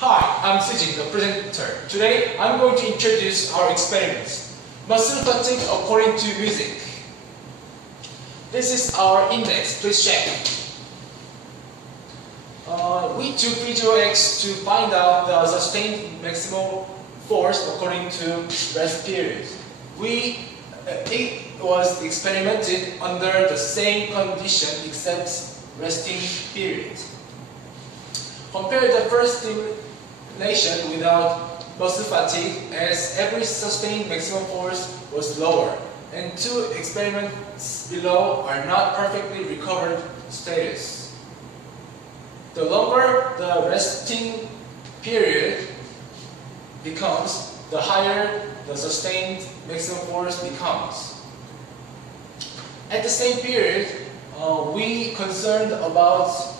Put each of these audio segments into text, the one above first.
Hi, I'm Si Jin, the presenter. Today, I'm going to introduce our experiments. Muscle fatigue according to music. This is our index, please check. We took video X to find out the sustained maximum force according to rest period. It was experimented under the same condition except resting period. Compare the first stimulation without muscle fatigue, as every sustained maximum force was lower, and two experiments below are not perfectly recovered status. The longer the resting period becomes, the higher the sustained maximum force becomes. At the same period, we concerned about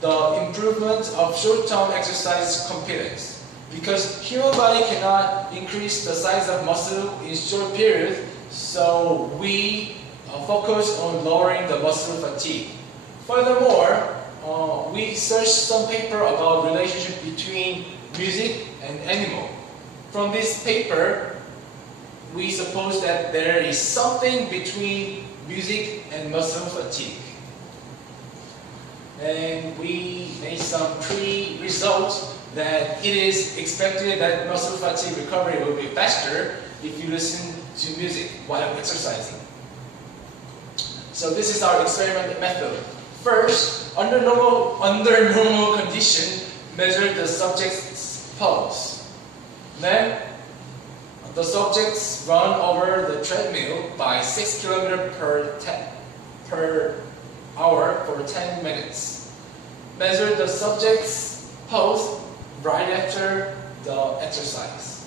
the improvement of short-term exercise competence. Because human body cannot increase the size of muscle in short period, so we focus on lowering the muscle fatigue. Furthermore, we searched some paper about relationship between music and animal. From this paper, we suppose that there is something between music and muscle fatigue. And we made some pre-results that it is expected that muscle fatigue recovery will be faster if you listen to music while exercising. So this is our experiment method. First, under normal condition, measure the subject's pulse. Then, the subjects run over the treadmill by 6 km per hour for 10 minutes. Measure the subject's pulse right after the exercise.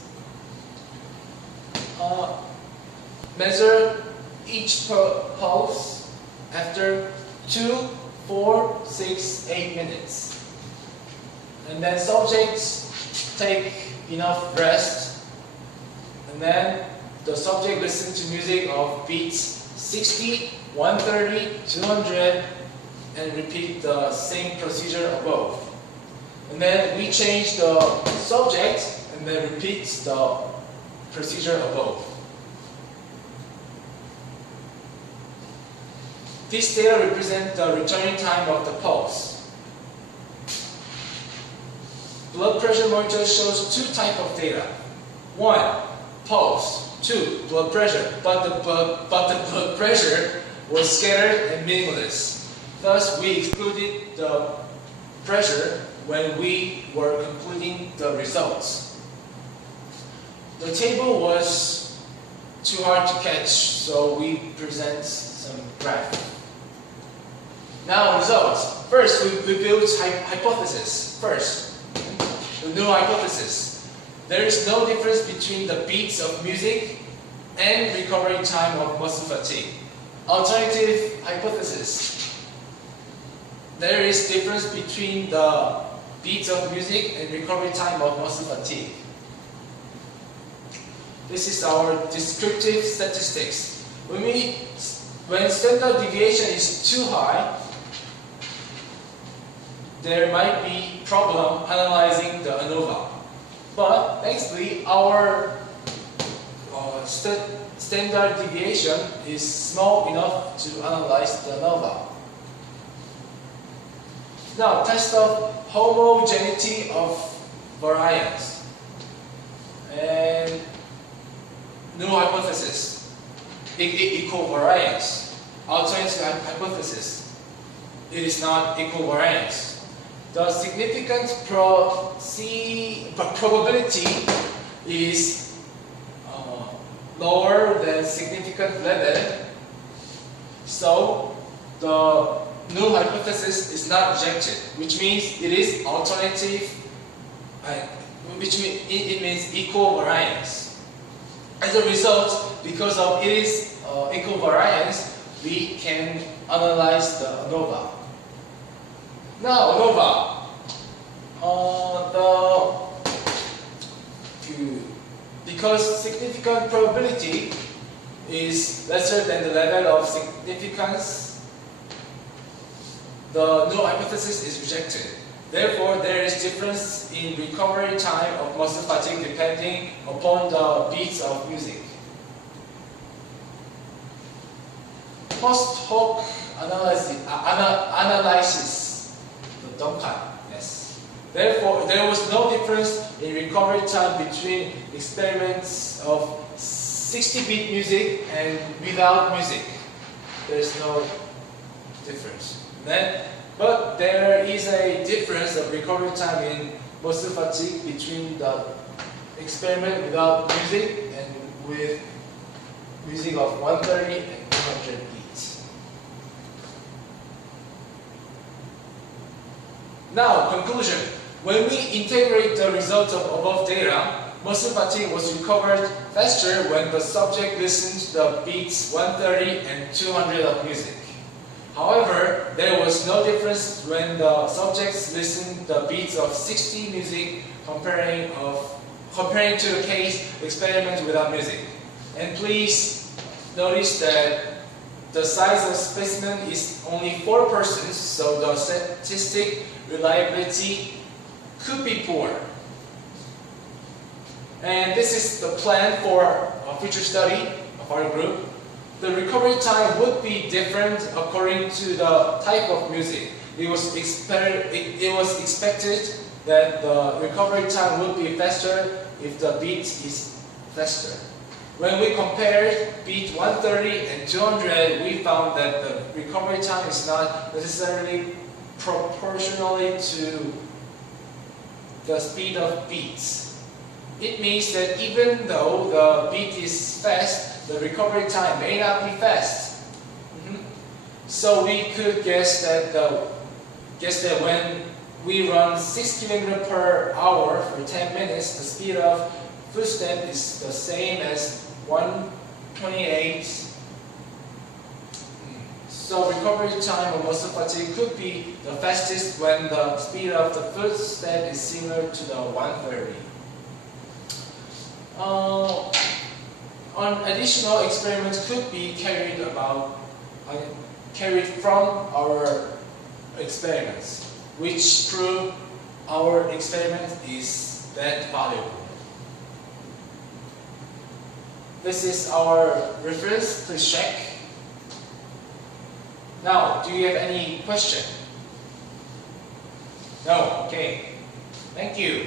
Measure each pulse after 2, 4, 6, 8 minutes. And then subjects take enough rest. And then the subject listens to music of beats 60, 130, 200, and repeat the same procedure above. And then we change the subject and then repeat the procedure above. This data represents the returning time of the pulse. Blood pressure monitor shows two types of data. 1, pulse. 2, blood pressure. But the blood pressure was scattered and meaningless. Thus, we excluded the pressure when we were concluding the results. The table was too hard to catch, so we present some graph. Now, results. First, we built hypothesis. First, the new hypothesis. There is no difference between the beats of music and recovery time of muscle fatigue. Alternative hypothesis. There is difference between the beats of music and recovery time of muscle fatigue. This is our descriptive statistics. When standard deviation is too high, there might be problem analyzing the ANOVA. But thankfully, our standard deviation is small enough to analyze the ANOVA. Now, test of homogeneity of variance. And new hypothesis, equal variance. Alternative hypothesis, it is not equal variance. The significant probability is lower than significant level, so the null hypothesis is not rejected, which means it is alternative, which means it means equal variance. As a result, because of it is equal variance, we can analyze the ANOVA. Now, ANOVA. Because significant probability is lesser than the level of significance, the null hypothesis is rejected. Therefore, there is difference in recovery time of muscle fatigue depending upon the beats of music. Post hoc analysis, the Duncan, yes. Therefore, there was no difference in recovery time between experiments of 60-beat music and without music. There is no difference. But there is a difference of recovery time in muscle fatigue between the experiment without music and with music of 130 and 200 beats. Now, conclusion. When we integrate the results of above data, muscle fatigue was recovered faster when the subject listened to the beats 130 and 200 of music. However, there was no difference when the subjects listened to the beats of 60 music comparing to the case experiment without music. And please notice that the size of specimen is only 4 persons, so the statistic reliability could be poor. And this is the plan for a future study of our group. The recovery time would be different according to the type of music. It was expected that the recovery time would be faster if the beat is faster. When we compared beat 130 and 200, we found that the recovery time is not necessarily proportionally to the speed of beats. It means that even though the beat is fast, the recovery time may not be fast. So we could guess that when we run 6 km per hour for 10 minutes, the speed of footstep is the same as 128. So recovery time of muscle fatigue could be the fastest when the speed of the footstep is similar to the 130. Additional experiments could be carried from our experiments, which prove our experiment is that valuable. This is our reference. Please check. Now, do you have any question? No? Okay. Thank you.